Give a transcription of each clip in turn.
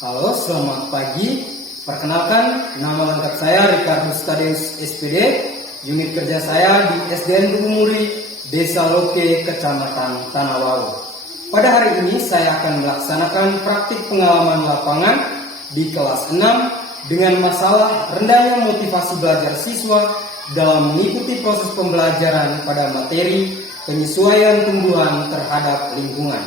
Halo, selamat pagi. Perkenalkan, nama lengkap saya Ricardus Tadeus SPD. Unit kerja saya di SDN Dumuri, Desa Loke, Kecamatan Tanah. Pada hari ini saya akan melaksanakan praktik pengalaman lapangan di kelas 6 dengan masalah rendahnya motivasi belajar siswa dalam mengikuti proses pembelajaran pada materi penyesuaian tumbuhan terhadap lingkungan.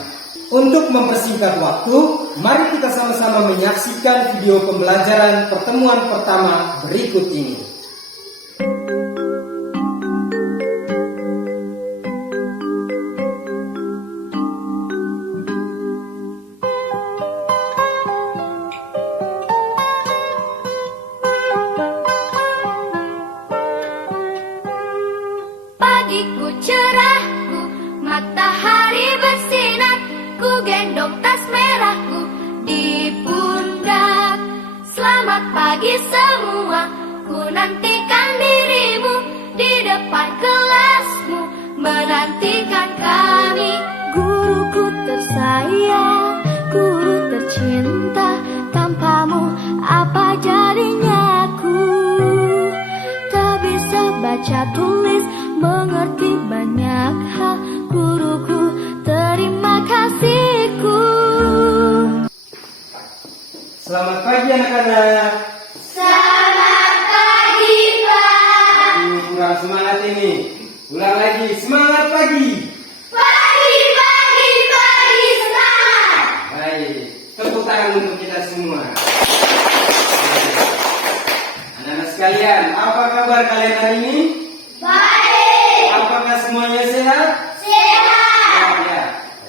Untuk mempersingkat waktu, mari kita sama-sama menyaksikan video pembelajaran pertemuan pertama berikut ini. Pagiku cerahku, matahari bersinar, ku gendong tas merahku di pundak. Selamat pagi semua, ku nantikan dirimu di depan kelasmu, menantikan kami. Guruku tersayang, guru tercinta, tanpamu apa jadinya aku? Tak bisa baca tulis, mengerti banyak hal, guruku, terima kasihku. Selamat pagi anak-anak. Selamat pagi, Pak. Kurang semangat ini. Ulang lagi, semangat pagi. Pagi, pagi, pagi, semangat. Baik, tepuk tangan untuk kita semua. Anak-anak sekalian, apa kabar kalian hari ini? Baik. Apakah semuanya sehat? Sehat. Ya.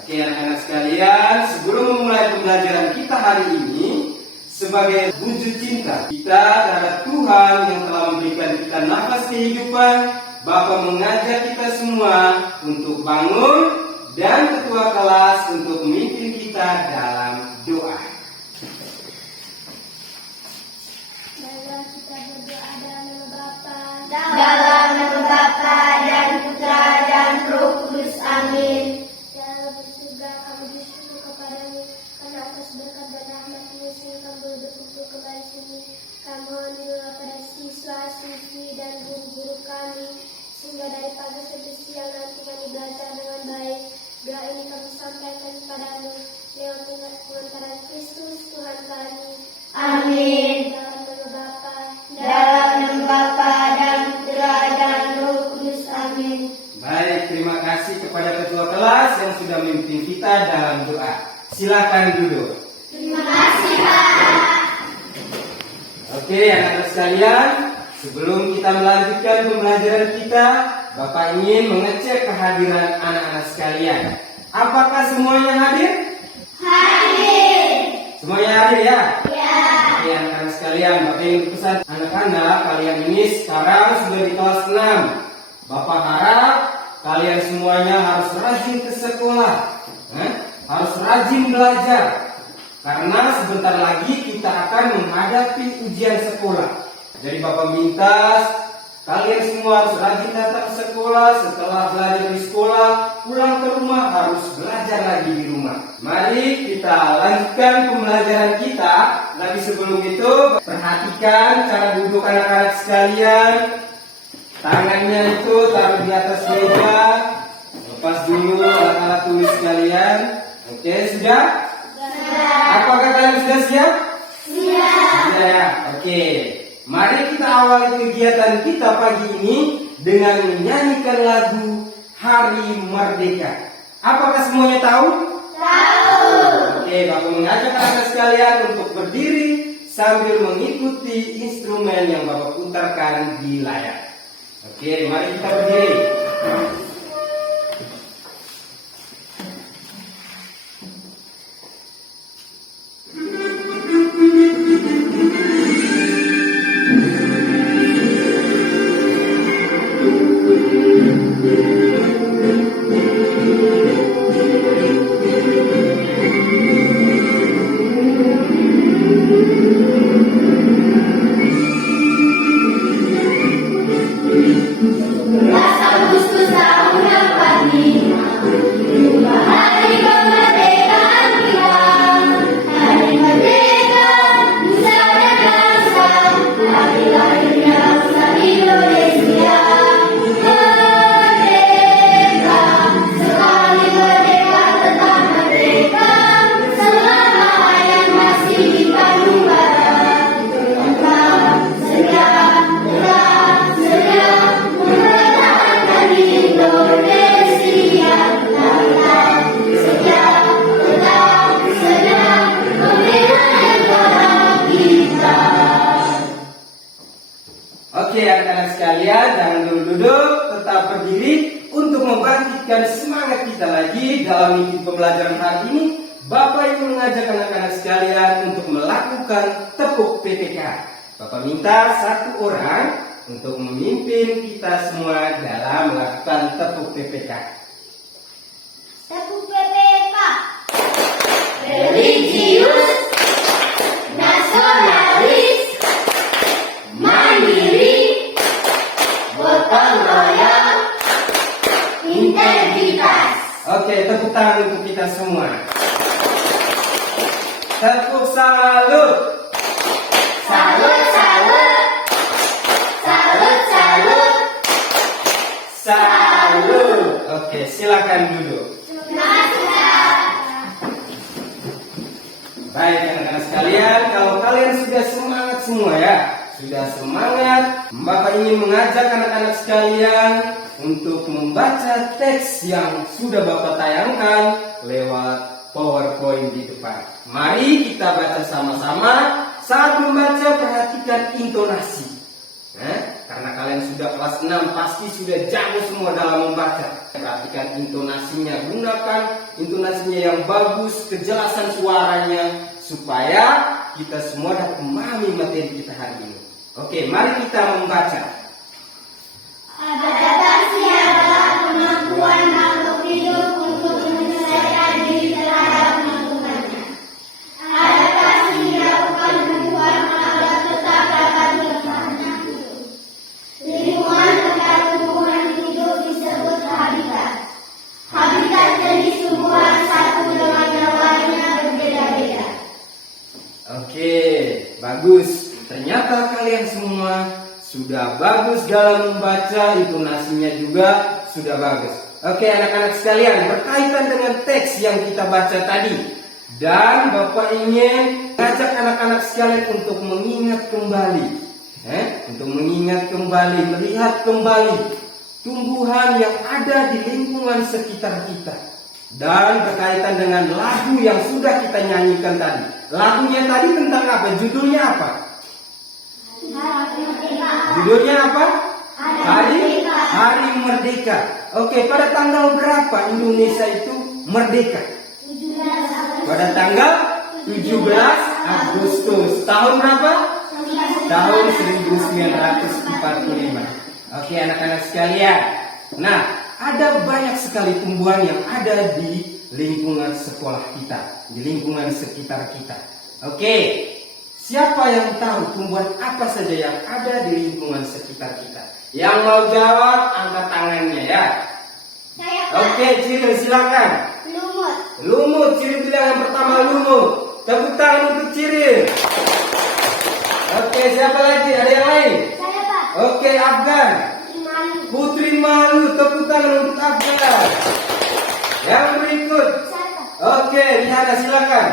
Oke anak-anak sekalian, sebelum memulai pembelajaran kita hari ini, sebagai wujud cinta kita terhadap Tuhan yang telah memberikan kita nafas kehidupan, Bapak mengajak kita semua untuk bangun dan ketua kelas untuk memimpin kita dalam doa. Dalam nama Bapa dan Putra dan Roh Kudus. Amin. Ya Rabbi surga, kami bersyukur kepadamu karena atas berkat dan rahmat-Mu sehingga kami boleh berkumpul kembali sini. Kami mohon doa pada siswa, siswi dan guru-guru kami sehingga dari pagi sampai siang nanti kami belajar dengan baik. Doa ini kami sampaikan kepadamu lewat pengantaran Kristus Tuhan kami. Amin. Dalam nama Bapa Dalam nama Bapa dan Putra dan Roh Kudus. Amin. Baik, terima kasih kepada ketua kelas yang sudah memimpin kita dalam doa. Silakan duduk. Terima kasih, Pak. Oke, anak-anak sekalian, sebelum kita melanjutkan pembelajaran kita, Bapak ingin mengecek kehadiran anak-anak sekalian. Apakah semuanya hadir? Hadir. Semuanya hadir ya? Ya. Oke, anak-anak sekalian, Bapak ingin pesan anak-anak kalian ini sekarang sudah di kelas 6. Bapak harap kalian semuanya harus rajin ke sekolah, harus rajin belajar. Karena sebentar lagi kita akan menghadapi ujian sekolah. Jadi Bapak minta kalian semua harus rajin datang ke sekolah. Setelah belajar di sekolah, pulang ke rumah harus belajar lagi di rumah. Mari kita lanjutkan pembelajaran kita. Tapi sebelum itu, perhatikan cara duduk anak-anak sekalian. Tangannya itu taruh di atas meja. Lepas dulu alat-alat tulis kalian. Oke, sudah? Apakah kalian sudah siap? Siap. Sudah ya? Oke. Mari kita awali kegiatan kita pagi ini dengan menyanyikan lagu Hari Merdeka. Apakah semuanya tahu? Tahu. Oke, Bapak mengajak anak sekalian untuk berdiri sambil mengikuti instrumen yang Bapak putarkan di layar. Oke, mari kita berdiri. Rasa Agustus duduk, tetap berdiri untuk membangkitkan semangat kita lagi dalam mengikuti pembelajaran hari ini. Bapak ingin mengajak anak-anak sekalian untuk melakukan tepuk PPK. Bapak minta satu orang untuk memimpin kita semua dalam melakukan tepuk PPK. Tepuk PPK. Religius, nasionalis, mandiri, gotong royong, integritas. Oke, tepuk tangan untuk kita semua. Tepuk salut. Salut, salut. Salut, salut. Salut. Oke, silakan duduk. Baik anak-anak sekalian, kalau kalian sudah semangat semua ya, sudah semangat, Bapak ingin mengajak anak-anak sekalian untuk membaca teks yang sudah Bapak tayangkan lewat PowerPoint di depan. Mari kita baca sama-sama. Saat membaca perhatikan intonasi. Karena kalian sudah kelas 6 pasti sudah jago semua dalam membaca. Perhatikan intonasinya, gunakan intonasinya yang bagus, kejelasan suaranya, supaya kita semua dapat memahami materi kita hari ini. Oke, mari kita membaca. Adaptasi adalah kemampuan makhluk hidup untuk menyesuaikan diri terhadap lingkungannya. Adaptasi dilakukan tujuan agar tetap dapat bertahan hidup. Lingkungan tempat tumbuhan hidup disebut habitat. Habitat jenis tumbuhan satu dengan yang lainnya berbeda-beda. Oke, bagus. Ternyata kalian semua sudah bagus dalam membaca, intonasinya juga sudah bagus. Oke anak-anak sekalian, berkaitan dengan teks yang kita baca tadi. Dan Bapak ingin mengajak anak-anak sekalian untuk mengingat kembali. Untuk mengingat kembali, melihat kembali tumbuhan yang ada di lingkungan sekitar kita. Dan berkaitan dengan lagu yang sudah kita nyanyikan tadi. Lagunya tadi tentang apa? Judulnya apa? Judulnya apa? Hari Merdeka. Oke, pada tanggal berapa Indonesia itu merdeka? Pada tanggal 17 Agustus. Tahun berapa? Tahun 1945. Oke, anak-anak sekalian. Nah, ada banyak sekali tumbuhan yang ada di lingkungan sekolah kita, di lingkungan sekitar kita. Oke, siapa yang tahu tumbuhan apa saja yang ada di lingkungan sekitar kita? Yang mau jawab, angkat tangannya ya. Saya, Pak. Oke, Ciril silakan. Lumut. Lumut, Ciril bilang yang pertama lumut. Tepuk tangan untuk Ciril. Oke, siapa lagi? Ada yang lain? Saya, Pak. Oke, Afgan. Malu. Putri Malu, tepuk tangan untuk Afgan. Yang berikut. Saya, Pak. Oke, Rihanna silakan.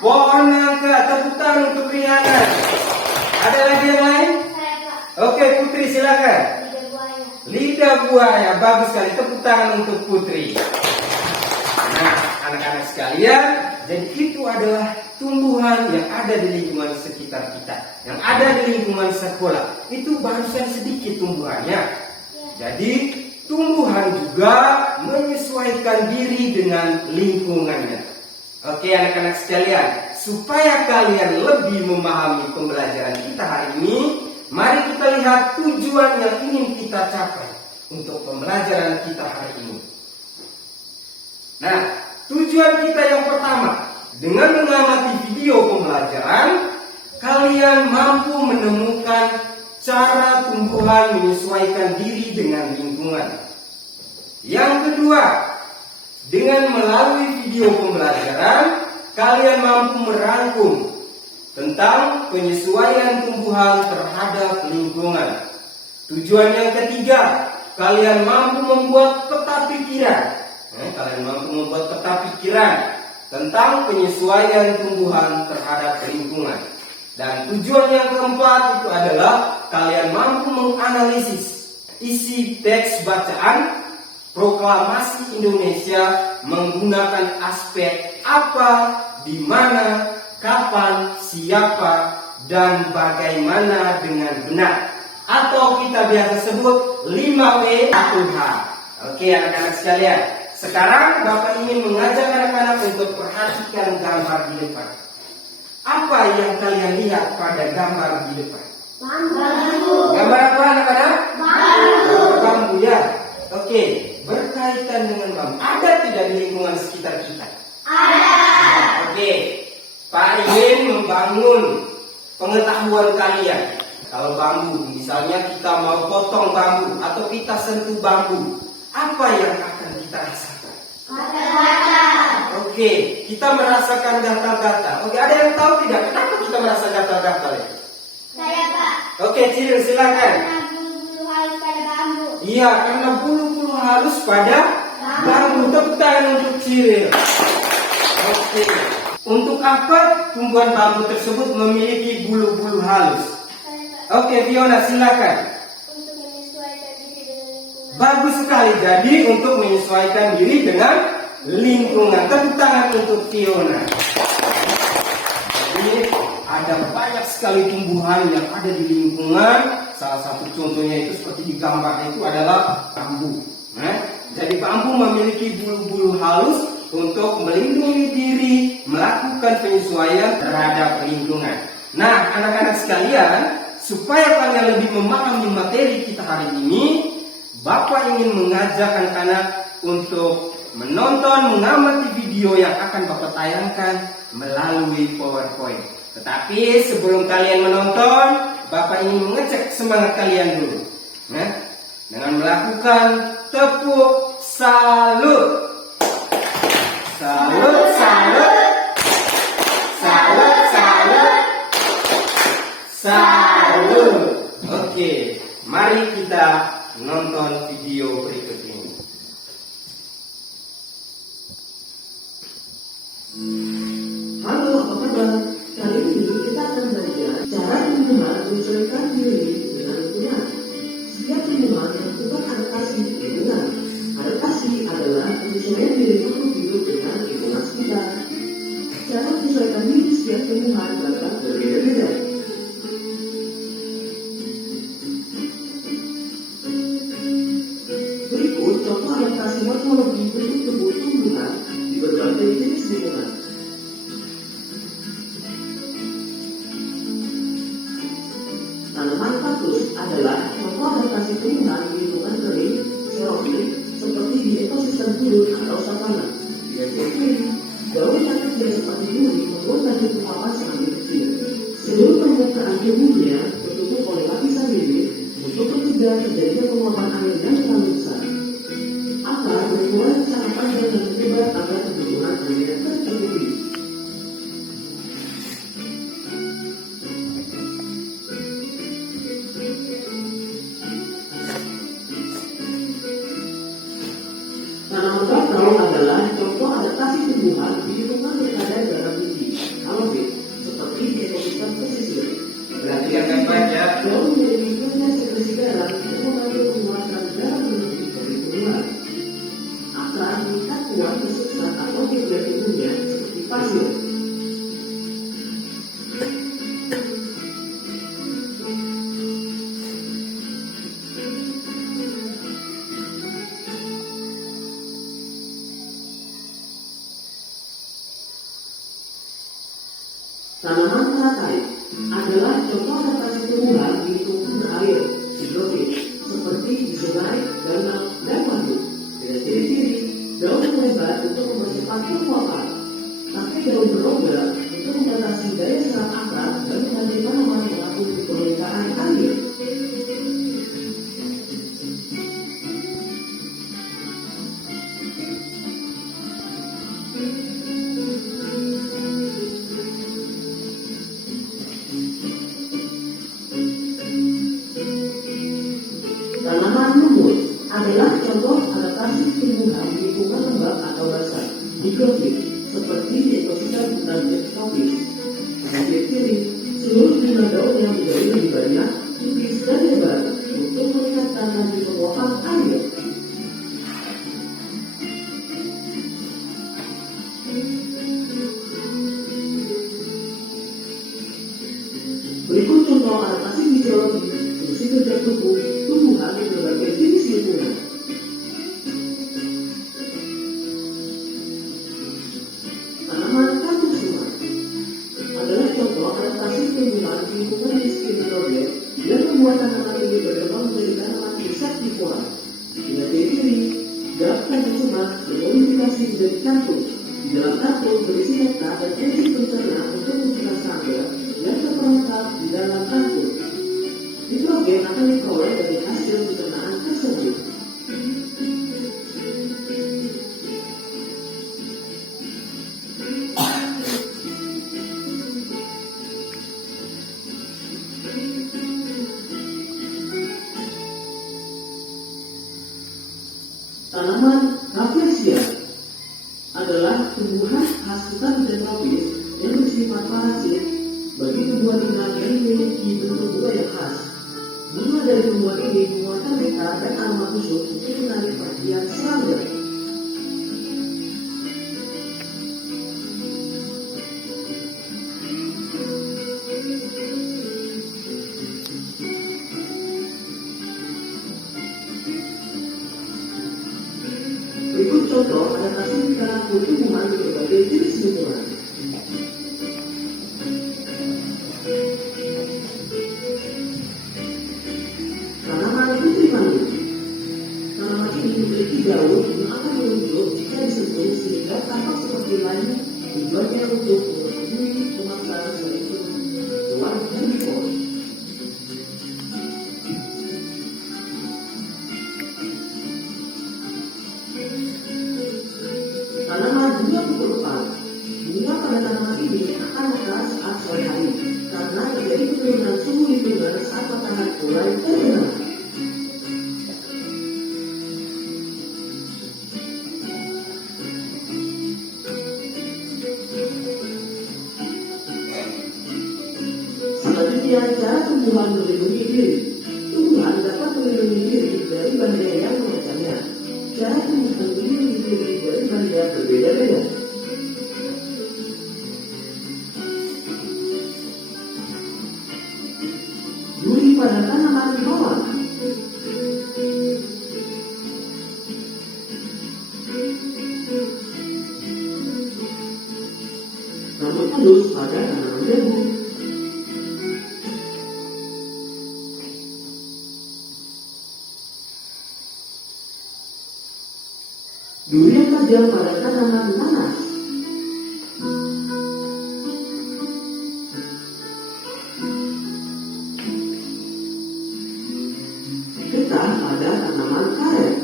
Pohon nangka, tepuk tangan untuk Rihanna. Ada lagi yang lain? Saya, Pak. Oke, Putri silakan. Lidah buaya. Lidah buaya, bagus sekali. Tepuk tangan untuk Putri. Nah, anak-anak sekalian, jadi itu adalah tumbuhan yang ada di lingkungan sekitar kita, yang ada di lingkungan sekolah. Itu barusan sedikit tumbuhannya. Jadi tumbuhan juga menyesuaikan diri dengan lingkungannya. Oke anak-anak sekalian, supaya kalian lebih memahami pembelajaran kita hari ini, mari kita lihat tujuan yang ingin kita capai untuk pembelajaran kita hari ini. Nah, tujuan kita yang pertama, dengan mengamati video pembelajaran, kalian mampu menemukan cara tumbuhan menyesuaikan diri dengan lingkungan. Yang kedua, dengan melalui video pembelajaran, kalian mampu merangkum tentang penyesuaian tumbuhan terhadap lingkungan. Tujuan yang ketiga, kalian mampu membuat peta pikiran. Kalian mampu membuat peta pikiran tentang penyesuaian tumbuhan terhadap lingkungan. Dan tujuan yang keempat itu adalah kalian mampu menganalisis isi teks bacaan Proklamasi Indonesia menggunakan aspek apa, di mana, kapan, siapa, dan bagaimana dengan benar. atau kita biasa sebut 5W 1H. Oke anak-anak sekalian, sekarang Bapak ingin mengajak anak-anak untuk perhatikan gambar di depan. Apa yang kalian lihat pada gambar di depan? Bambu. Gambar apa anak-anak? Bambu. Bambu ya. Oke, berkaitan dengan bambu. Ada tidak di lingkungan sekitar kita? Ada. Oke, Pak ingin membangun pengetahuan kalian. Kalau bambu, misalnya kita mau potong bambu atau kita sentuh bambu, apa yang akan kita rasakan? Gatal-gatal. Oke, kita merasakan gatal-gatal. Oke, ada yang tahu tidak kenapa kita merasa gatal-gatal itu? Saya Pak. Oke, Ciril silakan. Karena bulu-bulu halus pada bambu. Iya, karena bulu-bulu halus pada bambu. Tepuk tangan untuk Ciril. Oke. Untuk apa tumbuhan bambu tersebut memiliki bulu-bulu halus? Saya Pak. Oke, Fiona silakan. Untuk menyesuaikan diri dengan lingkungan. Bagus sekali. Jadi untuk menyesuaikan diri dengan lingkungan. Tepuk tangan untuk Fiona. Jadi ada banyak sekali tumbuhan yang ada di lingkungan. Salah satu contohnya itu seperti di gambar itu adalah bambu. Jadi bambu memiliki bulu-bulu halus untuk melindungi diri, melakukan penyesuaian terhadap lingkungan. Nah, anak-anak sekalian, supaya kalian lebih memahami materi kita hari ini, Bapak ingin mengajak anak-anak untuk menonton, mengamati video yang akan Bapak tayangkan melalui PowerPoint. Tetapi sebelum kalian menonton, Bapak ingin mengecek semangat kalian dulu. Dengan melakukan tepuk salut. Salut, salut. Salut, salut. Salut. Oke, mari kita nonton video berikut ini. Halo, apa kabar? Kali ini kita akan belajar cara tumbuhan menyesuaikan diri dengan lingkungan. Setiap tumbuhan membutuhkan adaptasi lingkungan. Adaptasi adalah penyesuaian diri untuk hidup dengan lingkungan sekitar. Cara menyesuaikan diri setiap tumbuhan dapat berbeda-beda. Berikut contoh adaptasi morfologi bentuk tubuh tumbuhan di berbagai jenis lingkungan. Tanaman kaktus adalah contoh adaptasi tumbuhan di lingkungan kering, xerofil, seperti di ekosistem gurun atau savana. Di ekosistem, daun kaktus yang seperti duri membuat laju pengawas sangat kecil. Seluruh permukaan tubuhnya tertutup oleh lapisan bibir untuk mencegah terjadinya penguapan air yang terlalu besar. Akar berukuran sangat panjang dan lebar agar kebutuhan airnya tercukupi. Tanaman bakau adalah contoh adaptasi tumbuhan di lingkungan berkadar garam tinggi, halofit, seperti di ekosistem pesisir. Perhatikan baik-baik ya. Daun menjadi punya sekresi garam yang membantu mengeluarkan garam berlebih dari tumbuhan. Akar mengikat kuat kesusahan atau keberat tubuhnya seperti pasir. Tanaman teratai adalah contoh adaptasi tumbuhan di lingkungan berair, hidrofil, seperti di sungai, danau, dan waduk. Dengan ciri-ciri, daun melebar untuk mempercepat penguapan, tapi daun berlonggar untuk membatasi daya serap akar dan membantu tanaman mengapung di permukaan air. Tanaman lumut adalah contoh adaptasi tumbuhan di lingkungan lembab atau basah, higrofil, seperti di ekosistem hutan tropis. Dengan ciri-ciri, seluruh jumlah daunnya menjadi lebih banyak, tipis dan lebar untuk meningkatkan laju penguapan air. Berikut contoh adaptasi fisiologi fungsi kerja tumbuhan di berbagai jenis lingkungan. Tanaman kangkung sungai adalah contoh adaptasi tumbuhan di lingkungan miskin nitrogen dan membuat tanaman ini berkembang menjadi tanaman insektivora. Dengan ciri-ciri, kangkung sungai bermodifikasi menjadi kangkung. Di dalam kangkung berisi nektar dan enzim pencerna untuk mencegah serangga yang terperangkap di dalam kangkung. Nitrogen akan diperoleh dari hasil pencernaan tersebut. Tanaman Rafflesia adalah tumbuhan khas hutan dan tropis yang bersifat parasit bagi tumbuhan inang yang memiliki bentuk bunga yang khas. Bunga dari tumbuhan ini mengeluarkan nektar dan aroma khusus untuk menarik perhatian serangga. Berikut contoh adaptasi perilaku tumbuhan di berbagai jenis lingkungan. Tanaman putri madu. Tanaman ini memiliki daun yang akan menunjuk jika disentuh sehingga tampak seperti layu. Tujuannya untuk memenuhi pemaksaan yaitu tuan herbivore. Tanaman bunga pukul-pukul. Bunga pada tanaman ini akan mekar saat sore hari karena terjadi penurunan suhu lingkungan saat matahari mulai terbenam. Selanjutnya, cara tumbuhan melindungi diri. Tumbuhan dapat melindungi diri dari bahaya yang mengancamnya. Cara tumbuhan melindungi diri dari bahaya berbeda-beda. Duri pada tanaman bawang. Rambut halus pada tanaman jambu. Duri yang tajam pada tanaman nanas. Getah pada tanaman karet.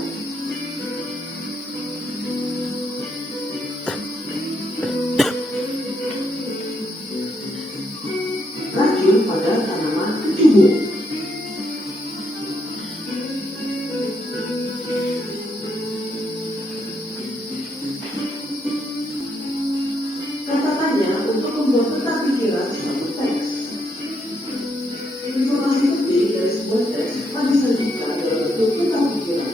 Racun pada tanaman kecubung. Catatannya untuk membuat peta pikiran suatu teks. Informasi penting dari sebuah teks dapat disajikan dalam bentuk peta pikiran.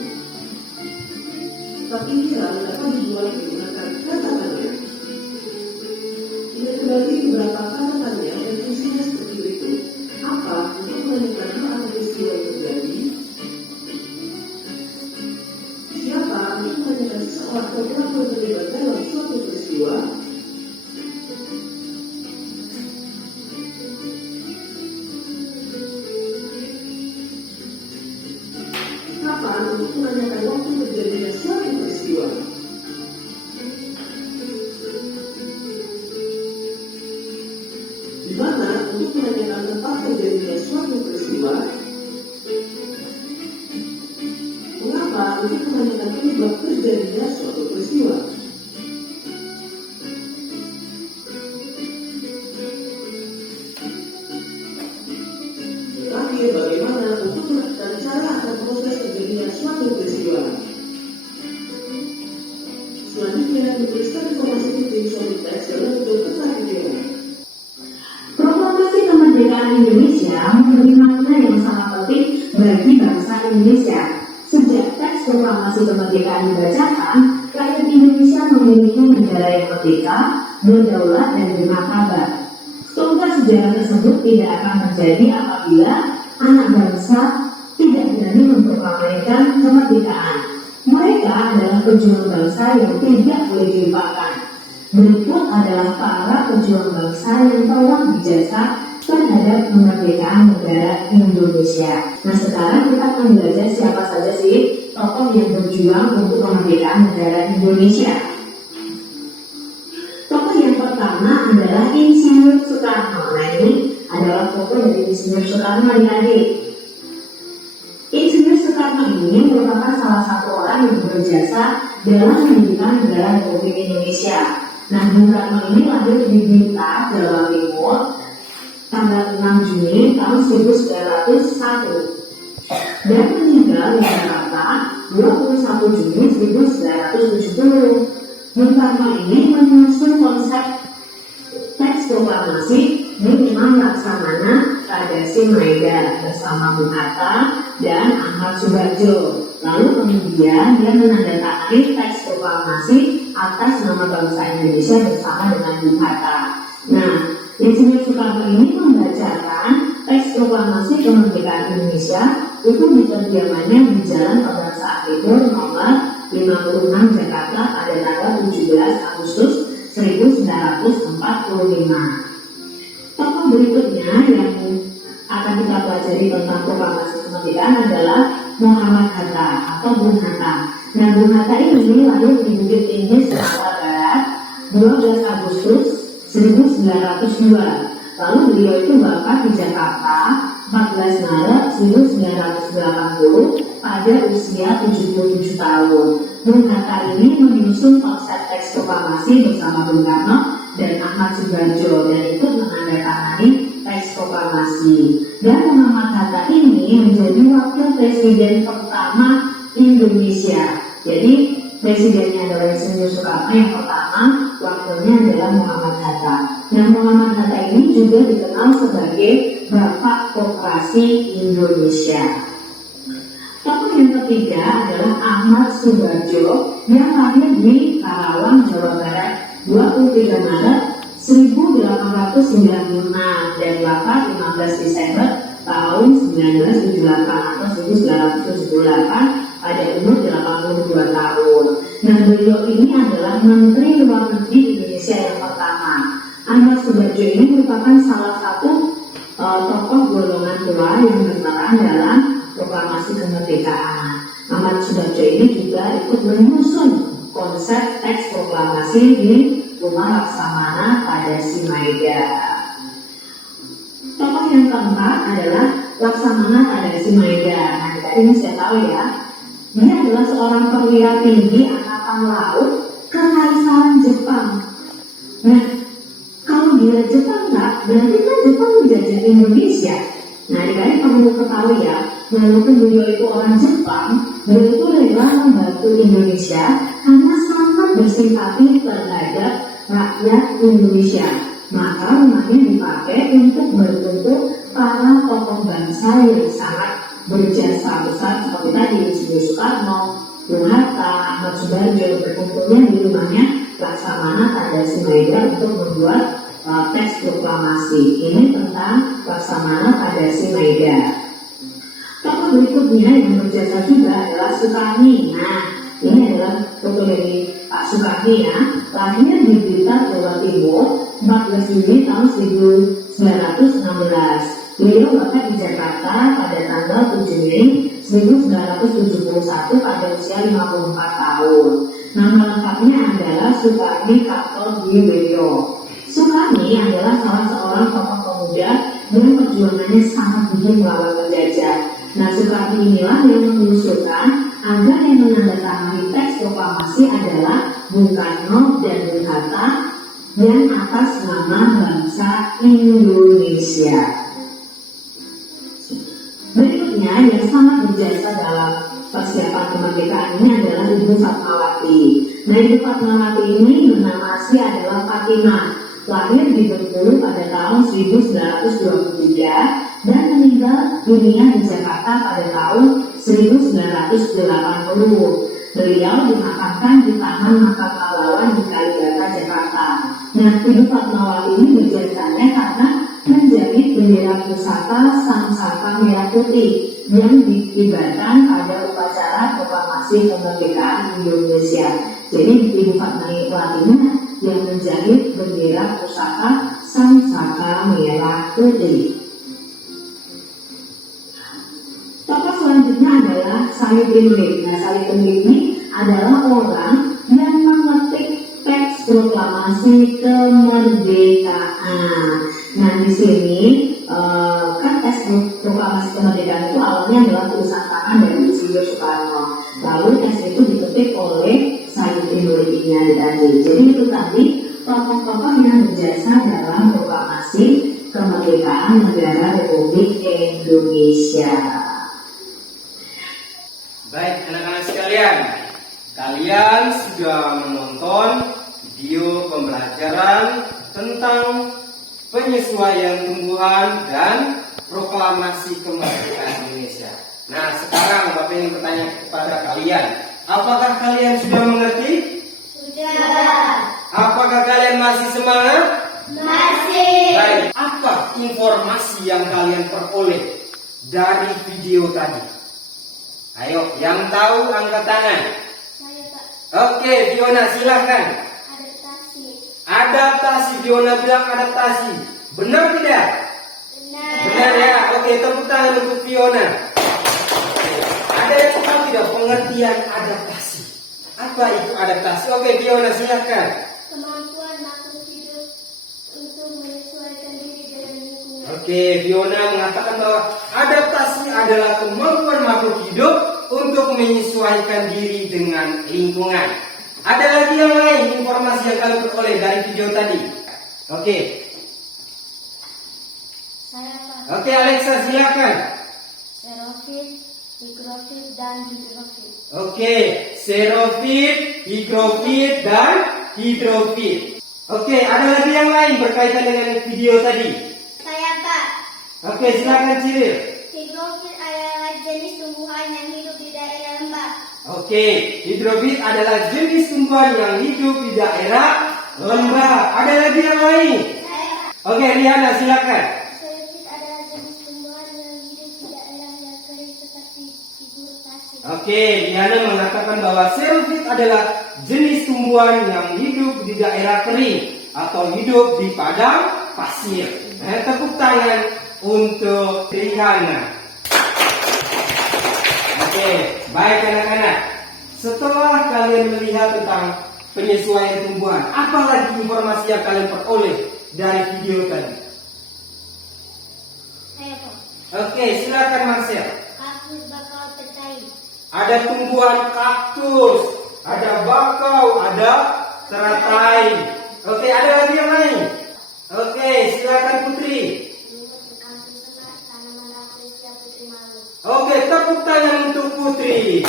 Peta pikiran dapat dibuat menggunakan catatannya. Ini kembali beberapa catatannya dan fungsinya seperti berikut. Apa untuk menentukan hal atau peristiwa yang terjadi? Siapa untuk menentukan seseorang atau pelaku yang terlibat dalam suatu peristiwa? Kapan untuk menanyakan waktu terjadinya suatu peristiwa? Di mana untuk menanyakan tempat terjadinya suatu peristiwa? Mengapa untuk menanyakan penyebab terjadinya suatu peristiwa? Terakhir, bagaimana untuk melakukan cara atau proses terjadinya suatu peristiwa? Selanjutnya, menuliskan informasi penting suatu teks dalam bentuk peta pikiran. Proklamasi kemerdekaan Indonesia memberi makna yang sangat penting bagi bangsa Indonesia. Sejak teks proklamasi kemerdekaan dibacakan, rakyat Indonesia memiliki negara yang merdeka, berdaulat dan bermartabat. Tonggak sejarah tersebut tidak akan terjadi apabila anak bangsa menyampaikan kemerdekaan. Mereka adalah pejuang bangsa yang tidak boleh dilupakan. Berikut adalah para pejuang bangsa yang telah berjasa terhadap kemerdekaan negara Indonesia. Nah, sekarang kita akan belajar siapa saja sih tokoh yang berjuang untuk kemerdekaan negara Indonesia. Tokoh yang pertama adalah Insinyur Soekarno. Nah, ini adalah tokoh dari Insinyur Soekarno, adik-adik. Insinyur Soekarno ini merupakan salah satu orang yang berjasa dalam mendirikan negara Republik Indonesia. Nah, Bung Karno ini lahir di Blitar, Jawa Timur, tanggal 6 Juni tahun 1901 dan meninggal di Jakarta 21 Juni 1970. Bung Karno ini menyusun konsep teks proklamasi di Rumah Laksamana Tadasi Maeda bersama Bung Hatta dan Ahmad Subarjo. Lalu kemudian dia menandatangani teks proklamasi atas nama bangsa Indonesia bersama dengan Bung Hatta. Nah, Insinyur Soekarno ini membacakan teks proklamasi kemerdekaan Indonesia itu di kediamannya di Jalan Kebangsaan Timur nomor 56 Jakarta pada tanggal 17 Agustus 1945. Tokoh berikutnya yang akan kita pelajari tentang proklamasi kemerdekaan adalah Muhammad Hatta atau Bung Hatta. Nah, Bung Hatta ini lahir di Bukit Tinggi, Sumatera Barat 12 Agustus 1902. Lalu beliau itu wafat di Jakarta 14 Maret 1980 pada usia 77 tahun. Bung Hatta ini menyusun konsep teks proklamasi bersama Bung Karno dan Ahmad Subarjo dan ikut menandatangani teks proklamasi. Dan Muhammad Hatta ini menjadi wakil presiden pertama Indonesia. Jadi presidennya adalah Insinyur Soekarno yang pertama, wakilnya adalah Muhammad Hatta. Nah, Muhammad Hatta ini juga dikenal sebagai Bapak Koperasi Indonesia. Tokoh yang ketiga adalah Ahmad Subarjo yang lahir di Karawang, Jawa Barat 23 Maret 1896 dan wafat 15 Desember tahun 1978 atau 1978 pada umur 82 tahun. Nah, beliau ini adalah Menteri Luar Negeri Indonesia yang pertama. Ahmad Subarjo ini merupakan salah satu tokoh golongan tua yang berperan dalam proklamasi kemerdekaan. Ahmad Subarjo ini juga ikut menyusun konsep teks proklamasi di Rumah Laksamana Tadasi Maeda. Tokoh yang keempat adalah Laksamana Tadasi Maeda. Nah, ini saya tahu ya. Dia adalah seorang perwira tinggi angkatan laut Kekaisaran Jepang. Nah, kalau dia Jepang enggak, berarti kan Jepang menjajah Indonesia. Nah, kalian perlu ketahui ya, walaupun beliau itu orang Jepang, beliau itu rela membantu Indonesia karena sangat bersimpati terhadap rakyat Indonesia. Maka rumahnya dipakai untuk berkumpul para tokoh bangsa yang sangat berjasa besar seperti tadi Insinyur Soekarno, Bung Hatta, Ahmad Subarjo berkumpulnya di rumahnya Laksamana Tadasi Maeda untuk membuat teks proklamasi. Ini tentang Laksamana Tadasi Maeda. Tokoh berikutnya yang berjasa juga adalah Sukarni. Nah, ini adalah foto dari Pak Sukarni ya. Lahir di Blitar, Jawa Timur 14 Juli tahun 1916. Beliau wafat di Jakarta pada tanggal 7 Mei 1971 pada usia 54 tahun. Nama lengkapnya adalah Sukarni Kartowijoyo. Sukarni adalah salah seorang tokoh pemuda yang perjuangannya sangat gigih melawan penjajah. Nah, Sukarni inilah yang mengusulkan agar yang menandatangani teks proklamasi adalah Bung Karno dan Bung Hatta yang atas nama bangsa Indonesia. Berikutnya yang sangat berjasa dalam persiapan kemerdekaan ini adalah Ibu Fatmawati. Nah, Ibu Fatmawati ini bernama asli adalah Fatimah. Lahir di Bengkulu pada tahun 1923 dan meninggal dunia di Jakarta pada tahun 1980. Beliau dimakamkan di Taman Makam Pahlawan di Kalibata, Jakarta. Nah, Ibu Fatmawati ini berjasanya karena menjadi bendera pusaka Sang Saka Merah Putih yang dikibarkan pada upacara proklamasi kemerdekaan Indonesia. Jadi Ibu Fatmani Latina yang menjahit bendera pusaka Sang Saka Merah Putih. Tokoh selanjutnya adalah Sayyidin Wahid. Nah, Sayyidin Wahid ini adalah orang yang memetik teks proklamasi kemerdekaan. Nah, di sini kan teks proklamasi kemerdekaan itu awalnya adalah tulisan tangan dari Insinyur Soekarno. Lalu teks itu diketik oleh Sayyidin Wahid tadi. Jadi itu tadi tokoh-tokoh yang berjasa dalam proklamasi kemerdekaan negara Republik Indonesia. Baik anak-anak sekalian, kalian sudah menonton video pembelajaran tentang penyesuaian tumbuhan dan proklamasi kemerdekaan Indonesia. Nah, sekarang Bapak ingin bertanya kepada kalian, apakah kalian sudah mengerti? Sudah. Apakah kalian masih semangat? Masih. Baik, apa informasi yang kalian peroleh dari video tadi? Ayo, yang tahu angkat tangan. Saya Pak. Oke, Fiona silahkan. Adaptasi. Adaptasi, Fiona bilang adaptasi. Benar tidak? Benar. Benar ya. Oke, tepuk tangan untuk Fiona. Ada yang tahu tidak pengertian adaptasi? Apa itu adaptasi? Oke, Fiona silahkan. Kemampuan makhluk hidup untuk menyesuaikan diri dengan lingkungan. Oke, Fiona mengatakan bahwa adaptasi adalah kemampuan makhluk hidup untuk menyesuaikan diri dengan lingkungan. Ada lagi yang lain informasi yang kalian peroleh dari video tadi? Oke. Saya Pak. Oke, Alexa silakan. Serofit, higrofit, dan hidrofit. Oke, serofit, higrofit, dan hidrofit. Oke, ada lagi yang lain berkaitan dengan video tadi? Saya Pak. Oke, silakan Cyril. Higrofit adalah jenis tumbuhan yang hidup di daerah lembab. Oke, hidrofit adalah jenis tumbuhan yang hidup di daerah lembab. Ada lagi yang lain? Saya Pak. Oke, Riana silakan. Serofit adalah jenis tumbuhan yang hidup di daerah yang kering seperti di gurun pasir. Oke, Riana mengatakan bahwa serofit adalah jenis tumbuhan yang hidup di daerah kering atau hidup di padang pasir. Tepuk tangan untuk Riana. Oke, baik anak-anak. Setelah kalian melihat tentang penyesuaian tumbuhan, apa lagi informasi yang kalian peroleh dari video tadi? Saya Pak. Oke, silakan Marcel. Kaktus bakau petai. Ada tumbuhan kaktus, ada bakau, ada teratai. Oke, ada lagi yang lain? Oke, silakan Putri. Kaktus semak, tanaman rafflesia, putri malu. Oke, tepuk tangan untuk Putri.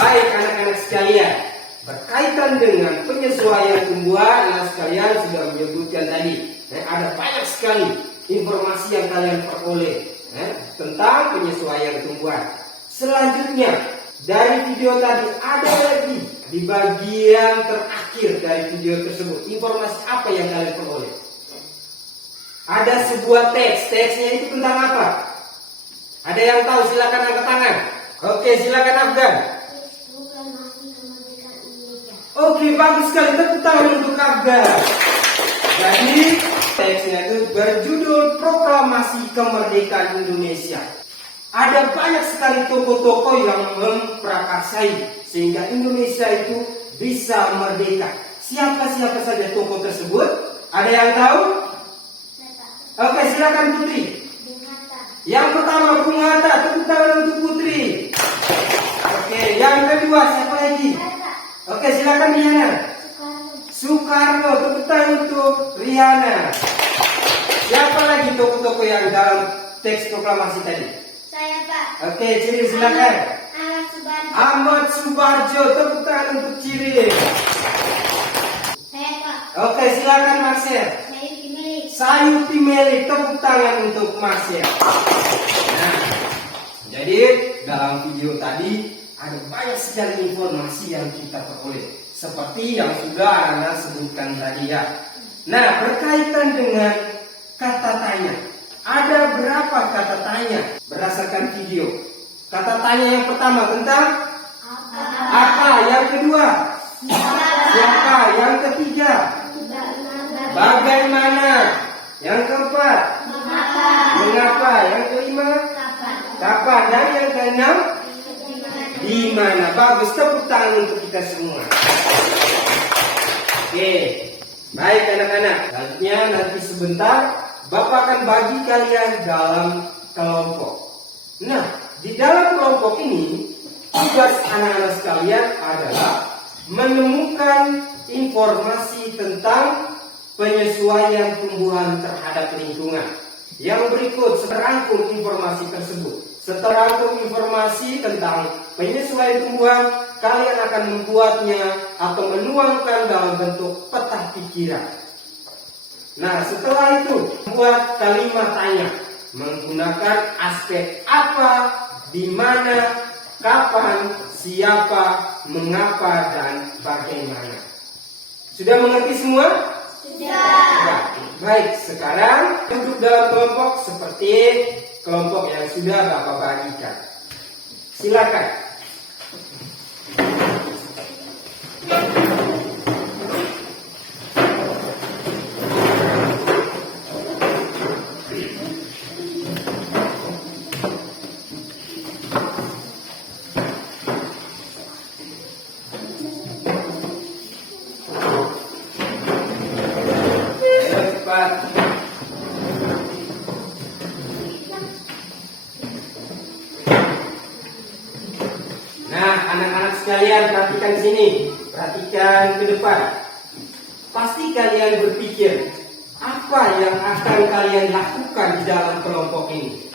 Baik anak-anak sekalian, berkaitan dengan penyesuaian tumbuhan, anak sekalian sudah menyebutkan tadi. Ada banyak sekali informasi yang kalian peroleh tentang penyesuaian tumbuhan. Selanjutnya, dari video tadi ada lagi di bagian terakhir dari video tersebut. Informasi apa yang kalian peroleh? Ada sebuah teks. Teksnya itu tentang apa? Ada yang tahu? Silakan angkat tangan. Oke, silakan Afgan. Proklamasi kemerdekaan Indonesia. Oke, bagus sekali. Tepuk tangan untuk Afgan. Jadi, teksnya itu berjudul Proklamasi Kemerdekaan Indonesia. Ada banyak sekali tokoh-tokoh yang memprakarsai sehingga Indonesia itu bisa merdeka. Siapa-siapa saja tokoh tersebut? Ada yang tahu? Saya Pak. Oke, silakan Putri. Bung Hatta. Yang pertama Bung Hatta, tepuk tangan untuk Putri. Oke, yang kedua siapa lagi? Saya Pak. Oke, silakan Riana. Soekarno. Soekarno, tepuk tangan untuk Riana. Siapa lagi tokoh-tokoh yang dalam teks proklamasi tadi? Saya Pak. Oke, Cyril silakan. Ahmad Subarjo. Ahmad Subarjo, tepuk tangan untuk Cyril. Saya Pak. Oke, silakan Marcel. Saya Timeli. Sayuti Meli, tepuk tangan untuk Marcel. Nah, jadi dalam video tadi ada banyak sekali informasi yang kita peroleh, seperti yang sudah anak sebutkan tadi ya. Nah, berkaitan dengan kata tanya, ada berapa kata tanya berdasarkan video? Kata tanya yang pertama tentang apa, yang kedua siapa, yang ketiga bagaimana, yang keempat mengapa, yang kelima kapan, dan yang keenam di mana. Bagus, tepuk tangan untuk kita semua. Oke, baik anak-anak. Selanjutnya nanti sebentar Bapak akan bagi kalian dalam kelompok. Nah, di dalam kelompok ini tugas anak-anak sekalian adalah menemukan informasi tentang penyesuaian tumbuhan terhadap lingkungan. Yang berikut serangkum informasi tersebut. Setelah rangkum informasi tentang penyesuaian tumbuhan, kalian akan membuatnya atau menuangkan dalam bentuk peta pikiran. Nah, setelah itu buat kalimat tanya menggunakan aspek apa, di mana, kapan, siapa, mengapa, dan bagaimana. Sudah mengerti semua? Sudah. Baik, sekarang duduk dalam kelompok seperti kelompok yang sudah Bapak bagikan. Silakan. Nah, anak-anak sekalian, perhatikan sini, perhatikan ke depan. Pasti kalian berpikir, apa yang akan kalian lakukan di dalam kelompok ini?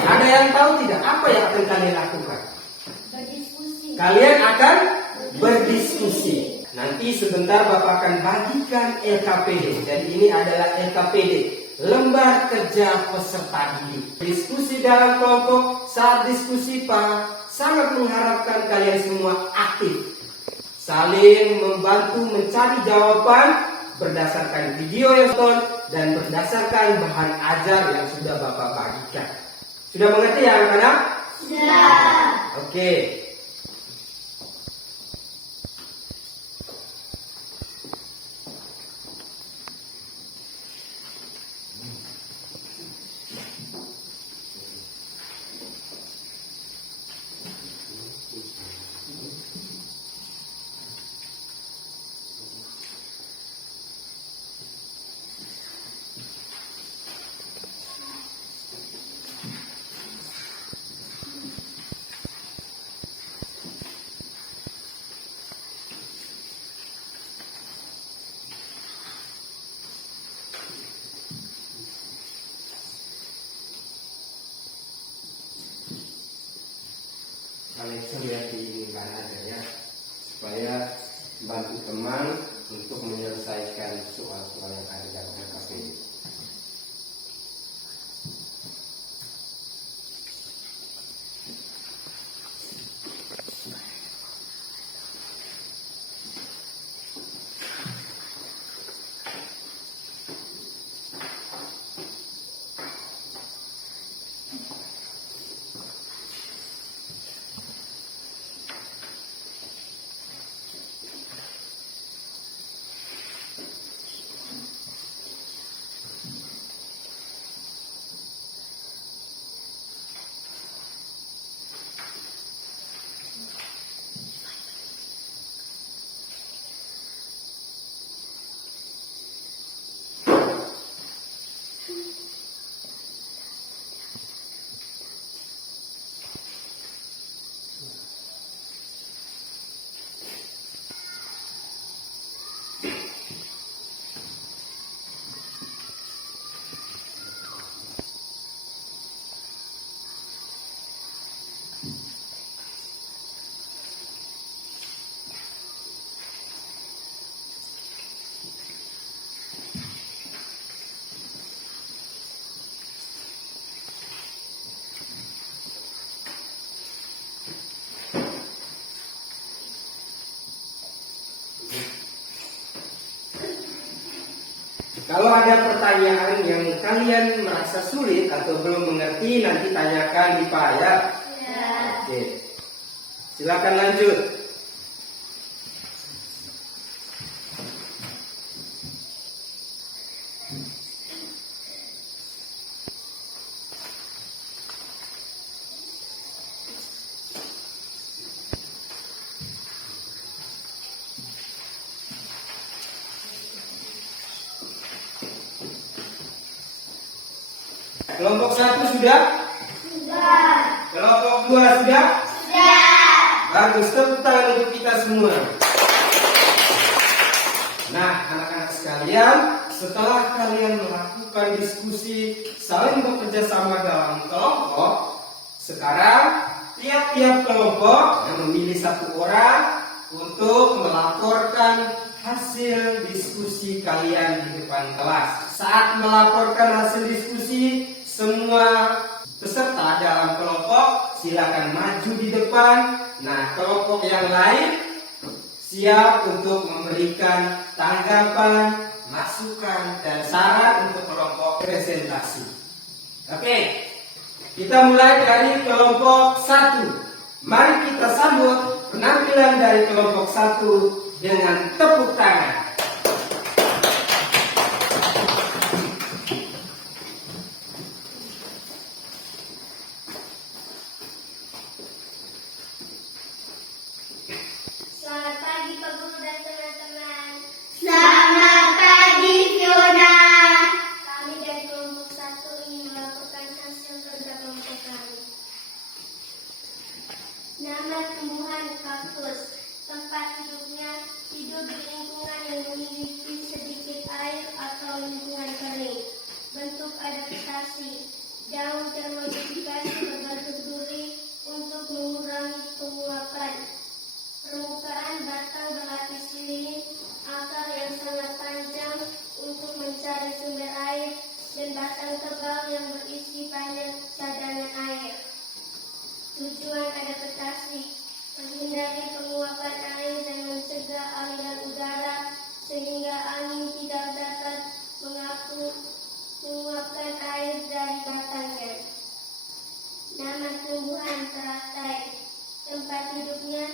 Ada yang tahu tidak apa yang akan kalian lakukan? Berdiskusi. Kalian akan berdiskusi. Nanti sebentar Bapak akan bagikan LKPD. Jadi ini adalah LKPD, lembar kerja peserta didik. Diskusi dalam kelompok. Saat diskusi Pak sangat mengharapkan kalian semua aktif, saling membantu mencari jawaban berdasarkan video yang tonton dan berdasarkan bahan ajar yang sudah Bapak bagikan. Sudah mengerti ya anak-anak? Sudah. Oke. Kalian sudah diinginkan aja ya, supaya bantu teman untuk menyelesaikan soal-soal yang ada dalam LKPD. Kalau ada pertanyaan yang kalian merasa sulit atau belum mengerti, nanti tanyakan di Pak ya. Oke. Silakan lanjut. Kelompok 1 sudah? Sudah. Kelompok 2 sudah? Sudah. Bagus, tepuk tangan untuk kita semua. Nah, anak-anak sekalian, setelah kalian melakukan diskusi saling bekerja sama dalam kelompok, sekarang tiap-tiap kelompok yang memilih satu orang untuk melaporkan hasil diskusi kalian di depan kelas. Saat melaporkan hasil diskusi, semua peserta dalam kelompok silakan maju di depan. Nah, kelompok yang lain siap untuk memberikan tanggapan, masukan, dan saran untuk kelompok presentasi. Oke, kita mulai dari kelompok 1. Mari kita sambut penampilan dari kelompok 1 dengan tepuk tangan. Selamat pagi Pak Guru dan teman-teman. Selamat pagi, Fiona. Kami dari kelompok 1 ingin melaporkan hasil kerja kelompok kami. Nama tumbuhan kaktus. Tempat hidupnya hidup di lingkungan yang memiliki sedikit air atau lingkungan kering. Bentuk adaptasi. Daun termodifikasi berbentuk duri untuk mengurangi penguapan. Permukaan batang berlapis lilin, akar yang sangat panjang untuk mencari sumber air, dan batang tebal yang berisi banyak cadangan air. Tujuan adaptasi: menghindari penguapan air dan mencegah aliran udara sehingga angin tidak dapat menguapkan air dari batangnya. Nama tumbuhan teratai. Tempat hidupnya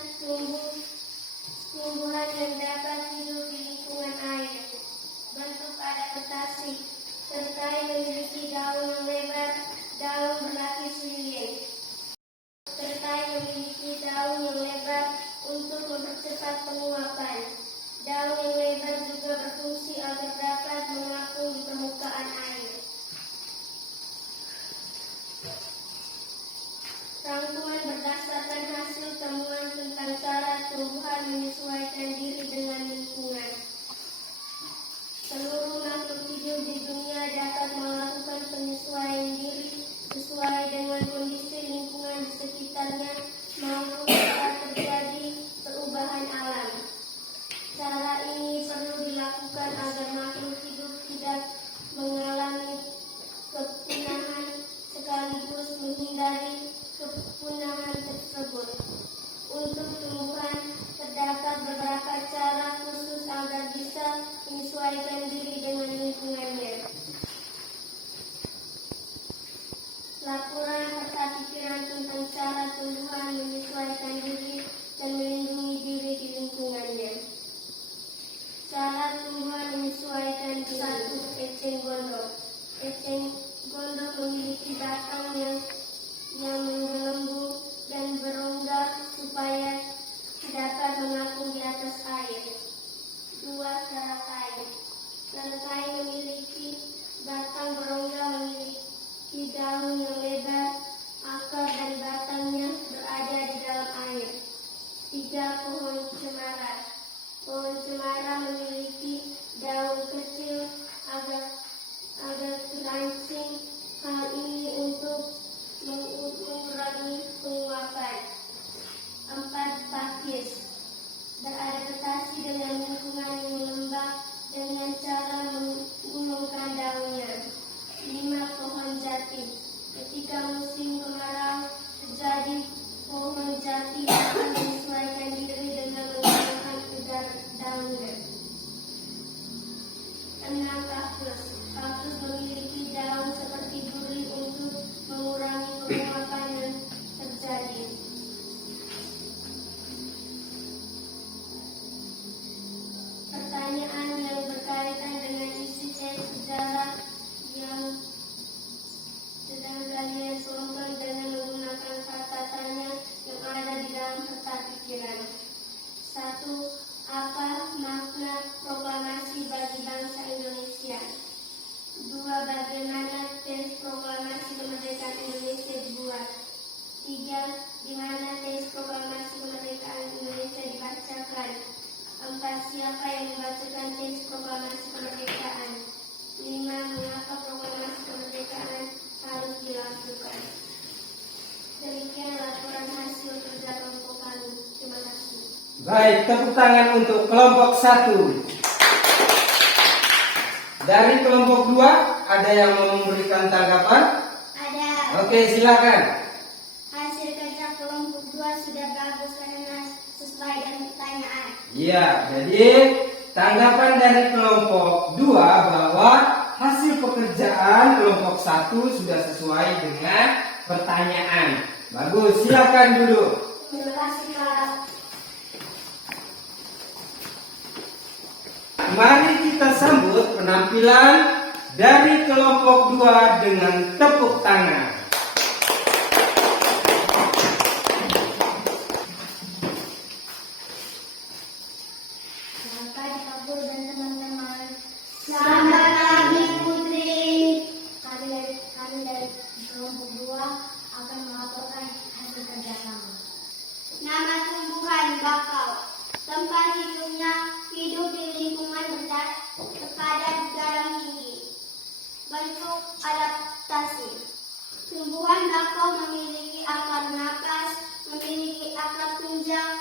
tumbuhan yang dapat hidup di lingkungan air. Bentuk adaptasi: teratai memiliki daun yang lebar, daun berlapis lilin. Teratai memiliki daun yang lebar untuk mempercepat penguapan. Daun yang lebar juga berfungsi agar dapat mengapung di permukaan air. Rangkuman berdasarkan hasil temuan tentang cara tumbuhan menyesuaikan diri dengan lingkungan. Seluruh makhluk hidup di dunia dapat melakukan penyesuaian diri sesuai dengan kondisi lingkungan di sekitarnya maupun saat terjadi perubahan alam. Cara ini perlu dilakukan agar makhluk hidup tidak mengalami kepunahan sekaligus menghindari kepunahan tersebut. Untuk tumbuhan, terdapat beberapa cara khusus agar bisa menyesuaikan diri dengan lingkungannya. Laporan serta pikiran tentang cara tumbuhan menyesuaikan diri dan melindungi diri di lingkungannya. Cara tumbuhan menyesuaikan diri. 1. Eceng gondok. Eceng gondok memiliki batang yang menggelembung dan berongga supaya dapat mengapung di atas air. 2. Teratai. Teratai memiliki batang berongga, memiliki daun yang lebar, akar dan batangnya berada di dalam air. 3. Pohon cemara. Pohon cemara memiliki daun kecil agak terancing. Hal ini untuk mengurangi Indonesia dibuat. 3. Di mana teks proklamasi kemerdekaan Indonesia dibacakan. 4. Siapa yang membacakan teks proklamasi kemerdekaan. 5. Mengapa proklamasi kemerdekaan harus dilakukan. Demikian laporan hasil kerja kelompok kami. Terima kasih. Baik, tepuk tangan untuk kelompok 1. Dari kelompok 2, ada yang mau memberikan tanggapan? Ada. Oke, silakan. Hasil kerja kelompok 2 sudah bagus karena sesuai dengan pertanyaan. Iya, jadi tanggapan dari kelompok 2 bahwa hasil pekerjaan kelompok 1 sudah sesuai dengan pertanyaan. Bagus, silakan duduk. Terima kasih, Kak. Mari kita sambut penampilan dari kelompok 2 dengan tepuk tangan. Selamat pagi, Pak Guru dan teman-teman. Selamat pagi, Putri. Kami dari kelompok 2 akan melaporkan hasil kerja kami. Nama tumbuhan bakau. Tempat hidupnya hidup di lingkungan terpadat garam tinggi. Bentuk adaptasi. Tumbuhan bakau memiliki akar napas, memiliki akar tunjang,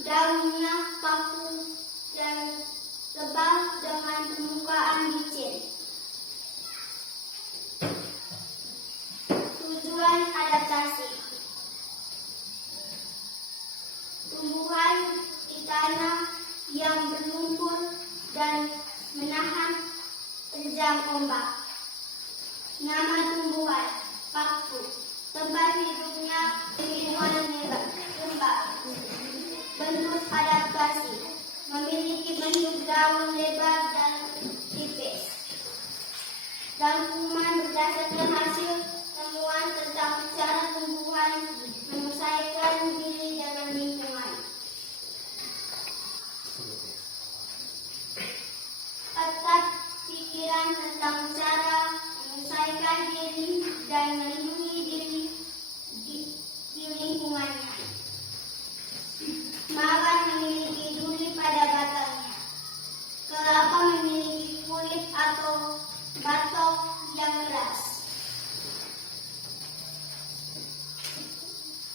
daunnya kaku dan tebal dengan permukaan licin. Tujuan adaptasi. Tumbuhan di tanah yang berlumpur dan menahan terjang ombak. Nama tumbuhan paku. Tempat hidupnya lingkungan lembab. Bentuk adaptasi. Memiliki bentuk daun lebar dan tipis. Rangkuman berdasarkan hasil temuan tentang cara tumbuhan menyesuaikan diri dengan lingkungan. Otak pikiran tentang cara menyesuaikan diri dan melindungi diri di lingkungannya. Mawar memiliki duri pada batangnya. Kelapa memiliki kulit atau batok yang keras.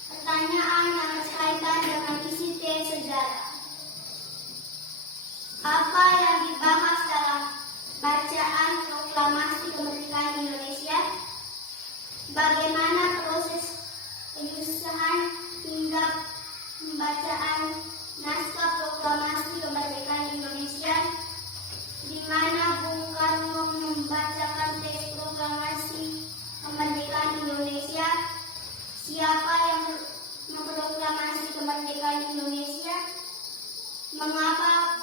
Pertanyaan yang berkaitan dengan isi teks sejarah. Apa yang dibahas dalam bacaan proklamasi kemerdekaan Indonesia? Bagaimana proses penyusunan hingga pembacaan naskah proklamasi kemerdekaan Indonesia? Di mana Bung Karno membacakan teks proklamasi kemerdekaan Indonesia? Siapa yang memproklamasi kemerdekaan Indonesia? Mengapa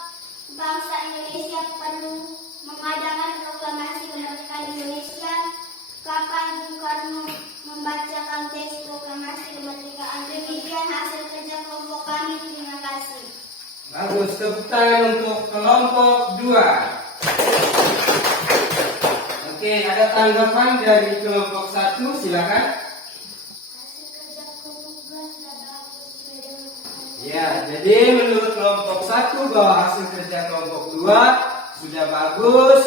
bangsa Indonesia perlu mengadakan proklamasi kemerdekaan Indonesia? Kapan Bung Karno membacakan teks proklamasi kemerdekaan? Demikian hasil kerja kelompok kami. Terima kasih. Bagus, tepuk tangan untuk kelompok 2. Oke, ada tanggapan dari kelompok 1, silakan. Hasil kerja kelompok 2 sudah bagus sesuai dengan pertanyaan. Ya, jadi menurut kelompok 1 bahwa hasil kerja kelompok 2 sudah bagus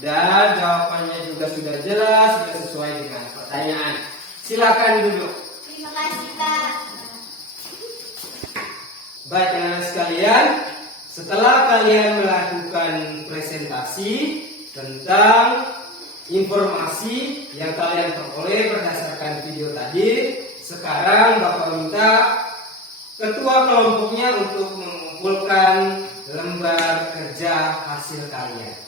dan jawabannya juga sudah jelas, sudah sesuai dengan pertanyaan. Silakan duduk. Terima kasih, Pak. Baik, anak-anak sekalian, setelah kalian melakukan presentasi tentang informasi yang kalian peroleh berdasarkan video tadi, sekarang Bapak minta ketua kelompoknya untuk mengumpulkan lembar kerja hasil kalian.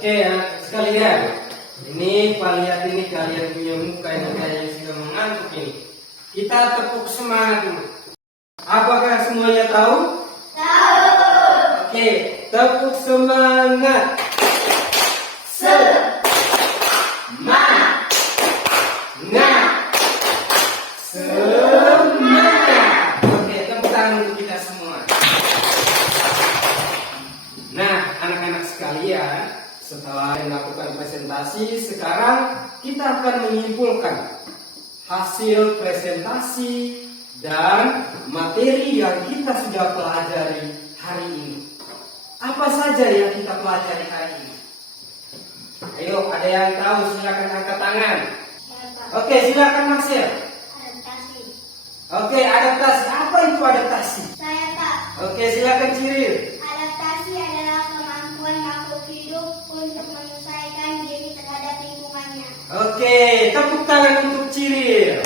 Oke, anak sekalian, ini lihat ini kalian punya muka yang kayaknya sudah mengantuk ini. Kita tepuk semangat dulu. Apakah semuanya tahu? Tahu. Oke, tepuk semangat. Semangat. Semangat. Oke, tepuk tangan untuk kita semua. Nah, anak-anak sekalian, setelah melakukan presentasi, sekarang kita akan menyimpulkan hasil presentasi dan materi yang kita sudah pelajari hari ini. Apa saja yang kita pelajari hari ini? Ayo, ada yang tahu? Silakan angkat tangan. Oke, silakan Marcel. Adaptasi. Oke, adaptasi. Apa itu adaptasi? Saya Pak. Oke, silakan Ciril. Adaptasi adalah kemampuan makhluk hidup untuk menyesuaikan diri terhadap lingkungannya. Oke, tepuk tangan untuk Ciril.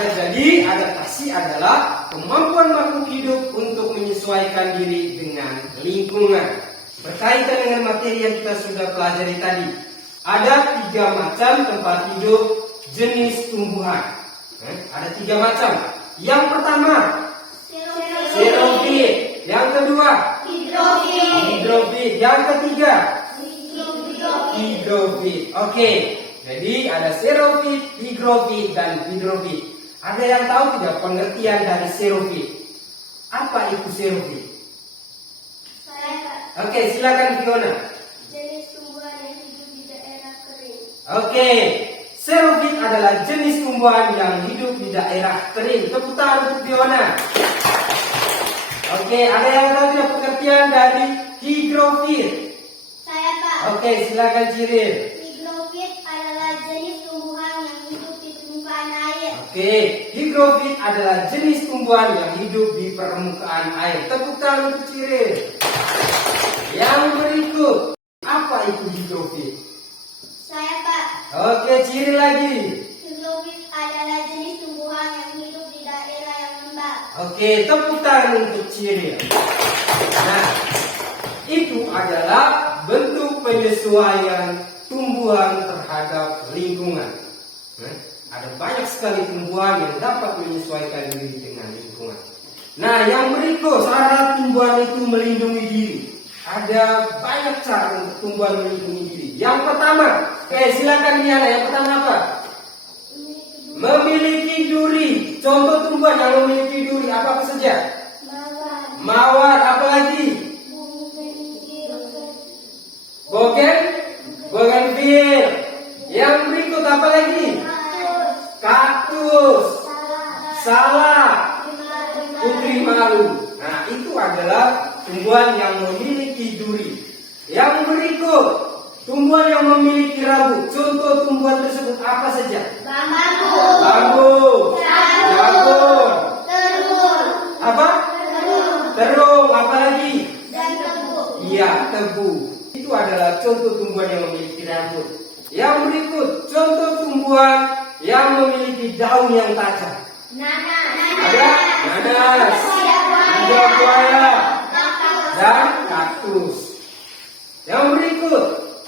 Jadi adaptasi adalah kemampuan makhluk hidup untuk menyesuaikan diri dengan lingkungan. Berkaitan dengan materi yang kita sudah pelajari tadi, ada 3 macam tempat hidup jenis tumbuhan. Ada 3 macam. Yang pertama, xerofit. Yang kedua, hidrofit. Yang ketiga, hidrofit. Oke, jadi ada xerofit, higrofit, dan hidrofit. Ada yang tahu tidak pengertian dari xerofit? Apa itu xerofit? Saya Pak. Oke, silakan Fiona. Jenis tumbuhan yang hidup di daerah kering. Oke, xerofit adalah jenis tumbuhan yang hidup di daerah kering. Tepuk tangan untuk Fiona. Oke, ada yang tahu tidak pengertian dari higrofit? Saya Pak. Oke, silakan Ciril. Higrofit adalah jenis tumbuhan yang hidup di permukaan air. Oke, higrofit adalah jenis tumbuhan yang hidup di permukaan air. Tepuk tangan untuk Ciril. Yang berikut, apa itu hidrofit? Saya Pak. Oke, Ciril lagi. Higrofit adalah jenis tumbuhan yang hidup di daerah yang lembab. Oke, tepuk tangan untuk Ciril. Nah, itu adalah bentuk penyesuaian tumbuhan terhadap lingkungan. Ada banyak sekali tumbuhan yang dapat menyesuaikan diri dengan lingkungan. Nah, yang berikut, syarat tumbuhan itu melindungi diri. Ada banyak cara untuk tumbuhan melindungi diri. Yang pertama, silakan Diana. Yang pertama apa? Memiliki duri. Contoh tumbuhan yang memiliki duri apa saja? Mawar. Apa lagi? Bougainville. Yang berikut apa lagi? Kaktus. Salak. Putri malu. Nah, itu adalah tumbuhan yang memiliki duri. Yang berikut, tumbuhan yang memiliki rambut. Contoh tumbuhan tersebut apa saja? Bambu. Jagung. Apa? Terung. Apa lagi? Iya, tebu. Itu adalah contoh tumbuhan yang memiliki rambut. Yang berikut, contoh tumbuhan yang memiliki daun yang tajam. Ada nanas, lidah buaya, dan kaktus. Yang berikut,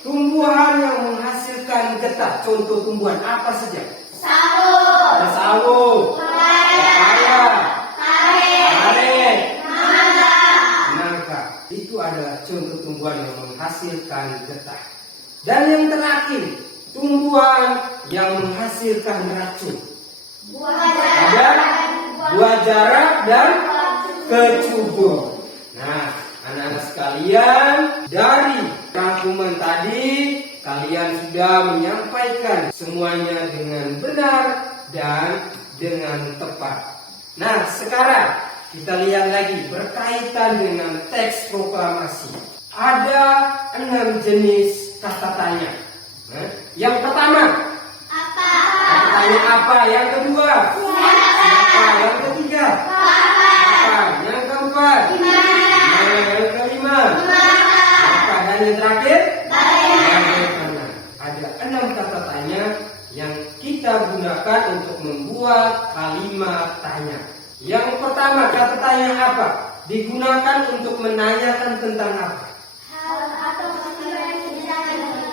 tumbuhan yang menghasilkan getah. Contoh tumbuhan apa saja? Ada sawo, papaya, karet, nangka. Itu adalah contoh tumbuhan yang menghasilkan getah. Dan yang terakhir, tumbuhan yang menghasilkan racun. Ada buah jarak dan kecubung. Nah, anak-anak sekalian, dari rangkuman tadi kalian sudah menyampaikan semuanya dengan benar dan dengan tepat. Nah, sekarang kita lihat lagi berkaitan dengan teks proklamasi. Ada 6 jenis kata tanya. Yang pertama, kata tanya apa? Yang kedua, siapa? Yang ketiga, apa? Yang keempat, yang kelima, apa? Dan yang terakhir, bagaimana? Ada 6 kata tanya yang kita gunakan untuk membuat kalimat tanya. Yang pertama, kata tanya apa? Digunakan untuk menanyakan tentang apa?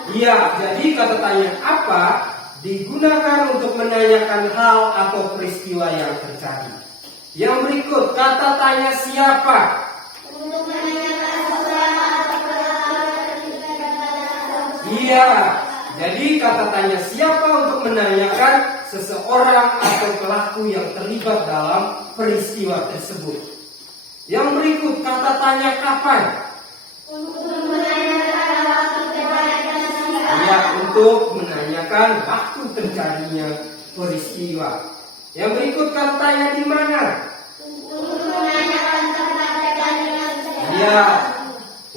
Iya, jadi kata tanya apa digunakan untuk menanyakan hal atau peristiwa yang terjadi. Yang berikut kata tanya siapa. Untuk menanyakan seseorang Iya. Jadi kata tanya siapa untuk menanyakan seseorang atau pelaku yang terlibat dalam peristiwa tersebut. Yang berikut kata tanya kapan. untuk menanyakan waktu kejadian Ya, untuk menanyakan waktu terjadinya peristiwa. Yang berikut kata tanya di mana. untuk menanyakan tempat kejadian Ya,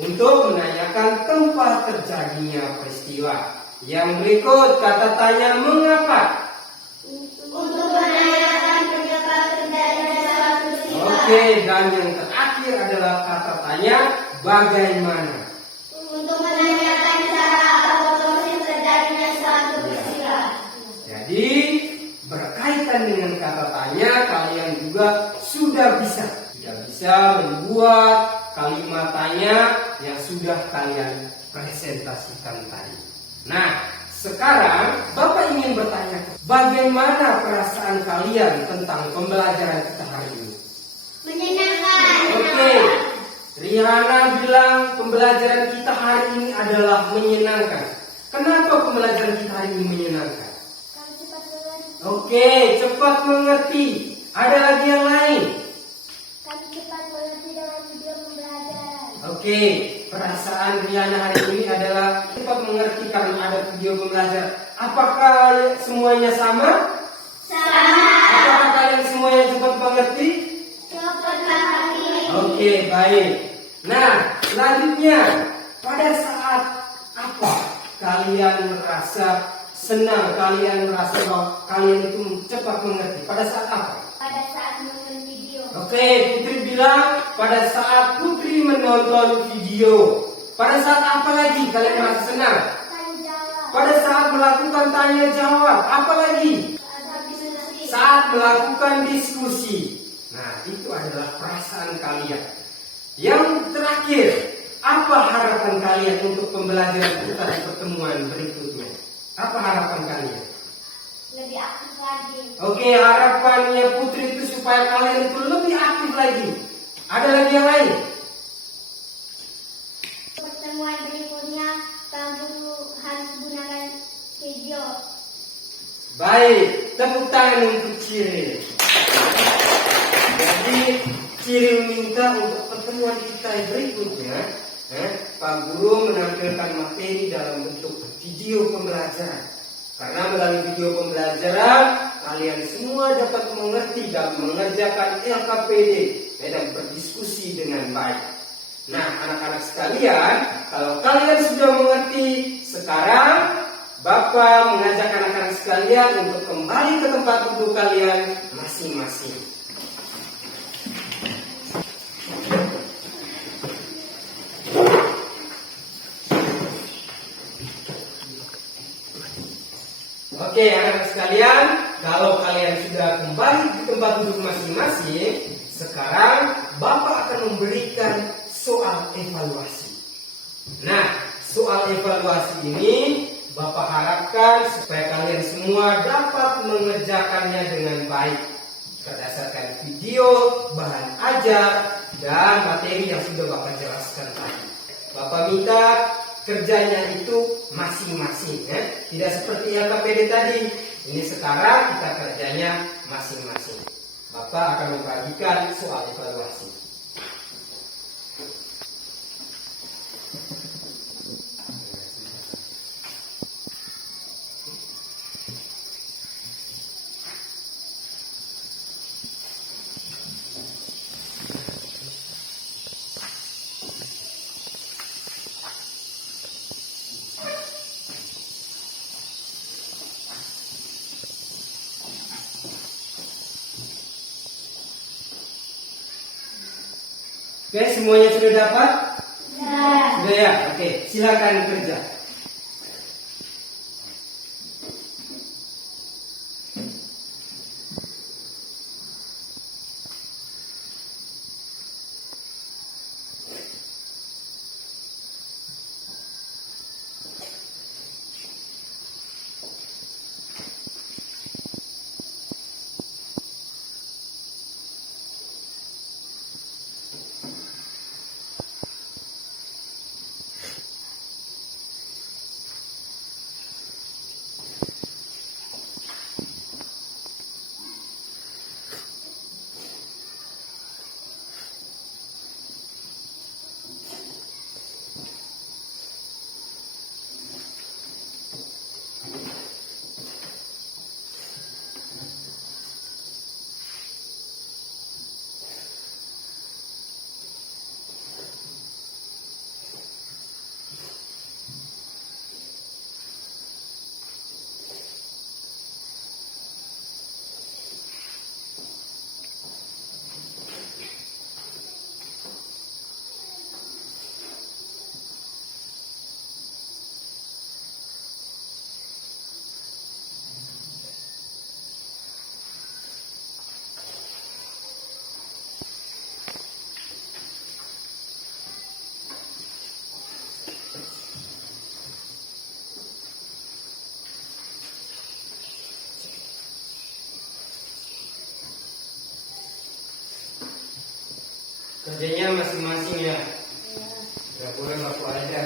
untuk menanyakan tempat terjadinya peristiwa. Yang berikut kata tanya mengapa. untuk menanyakan penyebab terjadinya suatu peristiwa. Oke, dan yang terakhir adalah kata tanya bagaimana. Untuk menanyakan cara atau proses terjadinya suatu peristiwa. Jadi berkaitan dengan kata tanya, kalian juga sudah bisa membuat kalimat tanya yang sudah kalian presentasikan tadi. Nah, sekarang Bapak ingin bertanya, bagaimana perasaan kalian tentang pembelajaran kita hari ini? Menyenangkan. Oke, Rihanna bilang pembelajaran kita hari ini adalah menyenangkan. Kenapa pembelajaran kita hari ini menyenangkan? Kami cepat mengerti. Oke, cepat mengerti. Ada lagi yang lain? Kami cepat mengerti dengan video pembelajaran. Oke, perasaan Rihanna hari ini adalah cepat mengerti karena ada video pembelajaran. Apakah semuanya sama? Sama. Apakah kalian semuanya cepat mengerti? Cepat mengerti. Oke, baik. Nah, selanjutnya, pada saat apa kalian merasa senang, kalian merasa bahwa kalian itu cepat mengerti? Pada saat apa? Pada saat menonton video. Oke, Putri bilang pada saat Putri menonton video. Pada saat apa lagi kalian merasa senang? Tanya jawab. Pada saat melakukan tanya jawab. Apa lagi? Saat diskusi. Saat melakukan diskusi. Nah, itu adalah perasaan kalian. Yang terakhir, apa harapan kalian untuk pembelajaran kita di pertemuan berikutnya? Apa harapan kalian? Lebih aktif lagi. Oke, harapannya Putri itu supaya kalian itu lebih aktif lagi. Ada lagi yang lain? Pertemuan berikutnya, Pak Guru harus gunakan video. Baik, tepuk tangan untuk Ciri. Jadi Ciri minta untuk pertemuan kita berikutnya, Pak Guru menampilkan materi dalam bentuk video pembelajaran. Karena melalui video pembelajaran, kalian semua dapat mengerti dan mengerjakan LKPD dan berdiskusi dengan baik. Nah, anak-anak sekalian, kalau kalian sudah mengerti, sekarang Bapak mengajak anak-anak sekalian untuk kembali ke tempat duduk kalian masing-masing. Oke, anak-anak sekalian, kalau kalian sudah kembali di tempat duduk masing-masing, sekarang Bapak akan memberikan soal evaluasi. Nah, soal evaluasi ini Bapak harapkan supaya kalian semua dapat mengerjakannya dengan baik berdasarkan video, bahan ajar, dan materi yang sudah Bapak jelaskan tadi. Bapak minta kerjanya itu masing-masing, tidak seperti LKPD tadi. Ini sekarang kita kerjanya masing-masing. Bapak akan membagikan soal evaluasi. Oke, semuanya sudah dapat? Sudah ya? Oke, silakan kerja. Kerjanya masing-masing ya. Gak boleh ngaku aja.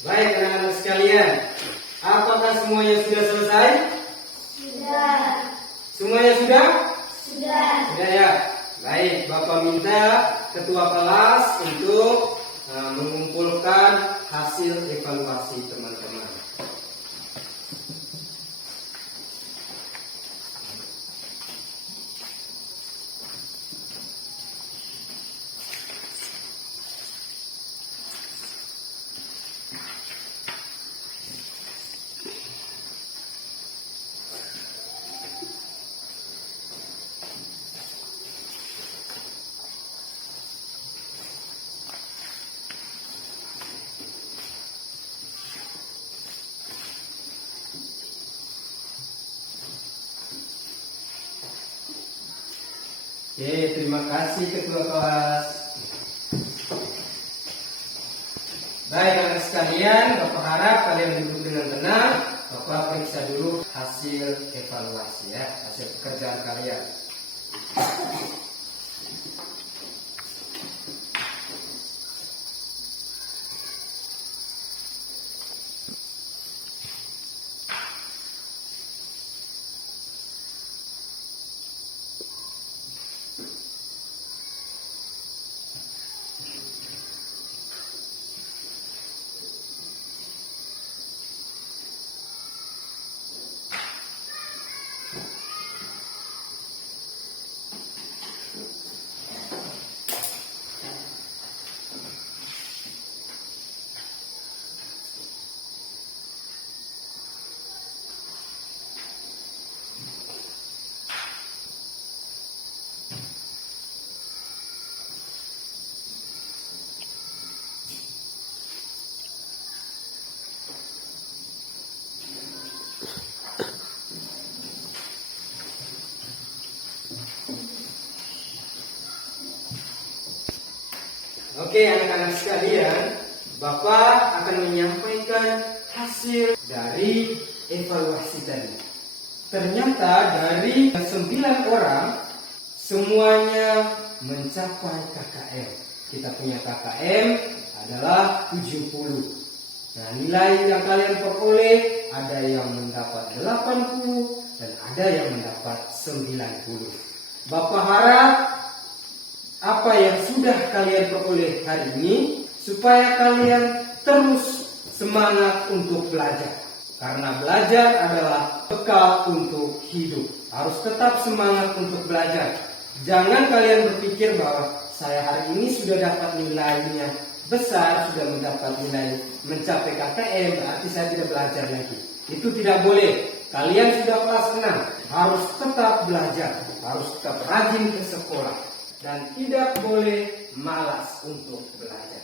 Baik anak-anak sekalian, apakah semuanya sudah selesai? Sudah. Semuanya sudah? Sudah. Sudah ya. Baik, Bapak minta ketua kelas untuk mengumpulkan hasil evaluasi teman-teman. Oke, terima kasih ketua kelas. Baik anak sekalian, Bapak harap kalian duduk dengan tenang. Bapak periksa dulu hasil evaluasi ya, hasil pekerjaan kalian. Oke anak-anak sekalian, Bapak akan menyampaikan hasil dari evaluasi tadi. Ternyata dari 9 orang semuanya mencapai KKM. Kita punya KKM adalah 70. Nah, nilai yang kalian peroleh ada yang mendapat 80 dan ada yang mendapat 90. Bapak harap apa yang sudah kalian peroleh hari ini supaya kalian terus semangat untuk belajar. Karena belajar adalah bekal untuk hidup. Harus tetap semangat untuk belajar. Jangan kalian berpikir bahwa saya hari ini sudah dapat nilainya besar, sudah mendapat nilai mencapai KKM, berarti saya tidak belajar lagi. Itu tidak boleh. Kalian sudah kelas 6, harus tetap belajar, harus tetap rajin ke sekolah. Dan tidak boleh malas untuk belajar.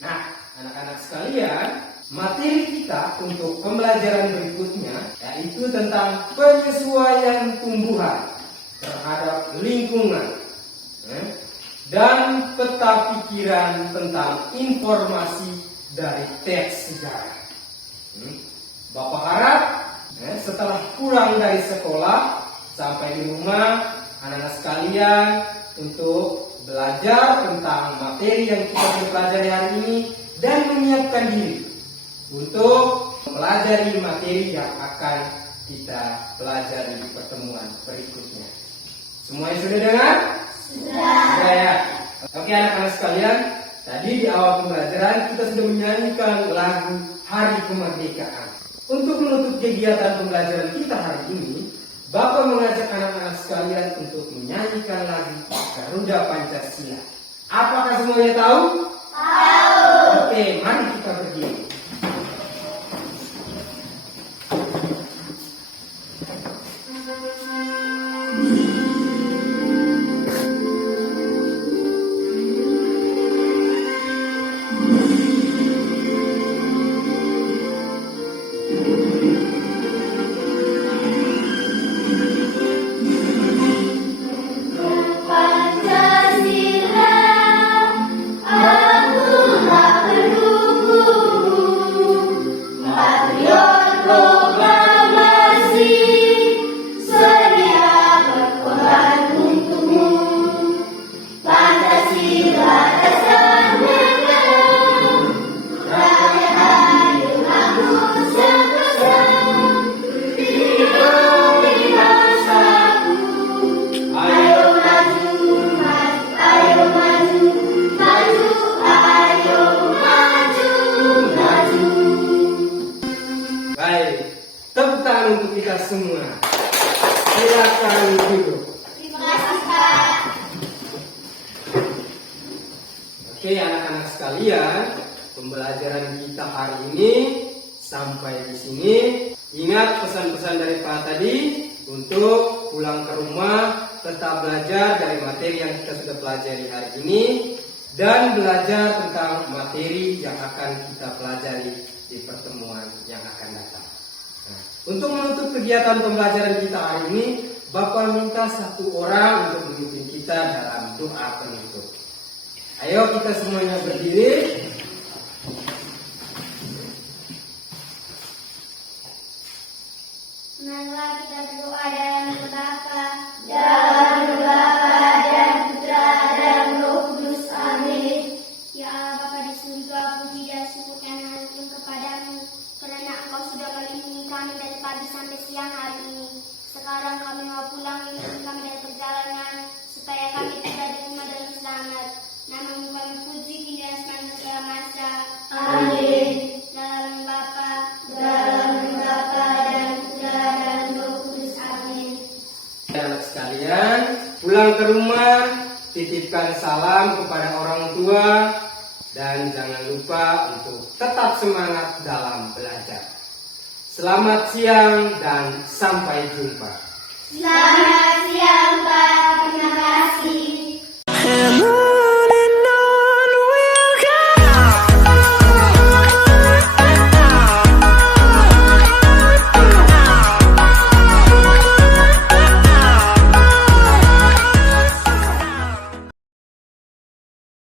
Nah, anak-anak sekalian, materi kita untuk pembelajaran berikutnya yaitu tentang penyesuaian tumbuhan terhadap lingkungan dan peta pikiran tentang informasi dari teks sejarah. Bapak harap setelah pulang dari sekolah sampai di rumah, anak-anak sekalian untuk belajar tentang materi yang kita pelajari hari ini dan menyiapkan diri untuk mempelajari materi yang akan kita pelajari di pertemuan berikutnya. Semuanya sudah dengar? Sudah ya. Oke anak-anak sekalian, tadi di awal pembelajaran kita sudah menyanyikan lagu Hari Kemerdekaan. Untuk menutup kegiatan pembelajaran kita hari ini, Bapak mengajak anak-anak sekalian untuk menyanyikan lagu Garuda Pancasila. Apakah semuanya tahu? Tahu. Oke, mari kita berdiri. Semua silakan duduk. Terima kasih Pak. Oke anak-anak sekalian, pembelajaran kita hari ini sampai di sini. Ingat pesan-pesan dari Pak tadi untuk pulang ke rumah tetap belajar dari materi yang kita sudah pelajari hari ini dan belajar tentang materi yang akan kita pelajari di pertemuan yang akan datang. Untuk menutup kegiatan pembelajaran kita hari ini, Bapak minta satu orang untuk memimpin kita dalam doa penutup. Ayo kita semuanya berdiri. Marilah kita berdoa dalam nama Bapa, dalam nama Bapa dan Putra dan Roh Kudus. Amin. Ya Allah Bapa di surga, puji dan syukur kami haturkan kepadamu karena Engkau sudah melindungi kami dari pagi sampai siang hari ini. Sekarang kami mau pulang melindungi kami dari perjalanan supaya kami tiba di rumah dengan selamat. Namamu kami puji kini dan semangat segala masa. Amin. Dalam nama Bapa, dalam nama Bapa dan Putra dan Roh Kudus. Amin. Anak sekalian, pulang ke rumah, titipkan salam kepada orang tua dan jangan lupa untuk tetap semangat dalam belajar. Selamat siang dan sampai jumpa. Selamat siang Pak.